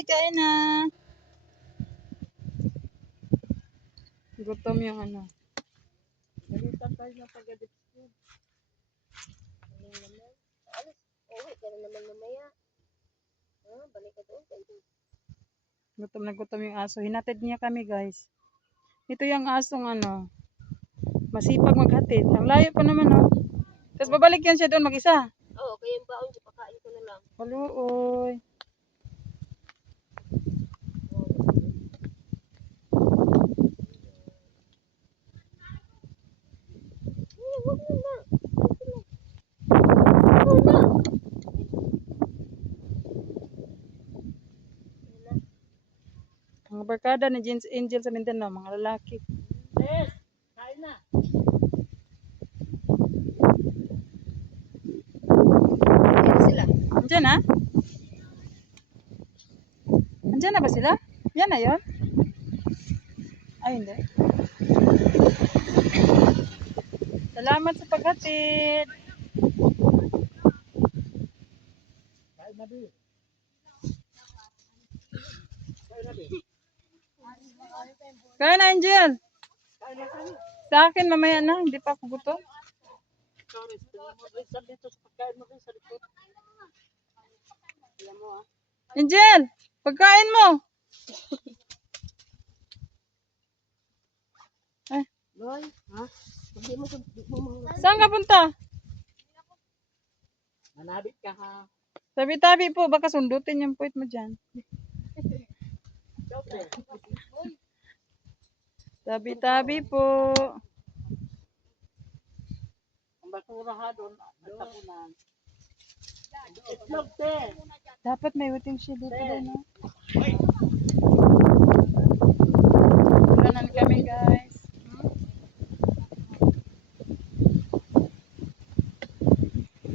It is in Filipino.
Boy, kain na. Gutom yung ano. Balitan tayo ng pag-addiction. Alis, uwi ka na naman mamaya. Balik ka doon. Gutom na gutom yung aso. Hinatid niya kami, guys. Ito yung asong ano, masipag maghatid. Ang layo pa naman, oh. Tapos babalik yan siya doon mag-isa. Oo, kaya yung baon, pakain ko na lang. Haluoy. Huwag mo na. Huwag na. Mga barkada ni Jeans Angel sa Mindanao, mga lalaki. Yes! Kain na! Kaya sila. Andyan na? Andyan na ba sila? Yan na yun? Ay, hindi. Salamat sa paghatid. Kain na, Bi. Kain na, Bi. Kaya na, Angel. Kain na kami. Sa akin, mamaya na. Hindi pa ako gutom. Sorry, tingnan mo, Rizal, dito sa pagkain mo, Rizal, dito. Alam mo, Angel, pagkain mo. Ay, Boy, ha? Hindi mo saan ka punta? Manabit ka, ha? Tabi-tabi po, baka sundutin yung puwit mo dyan. Siyempre. Tabi-tabi po. Ang basura ha doon, at tapunan. Itlog, te! Dapat may waiting shed dito, no?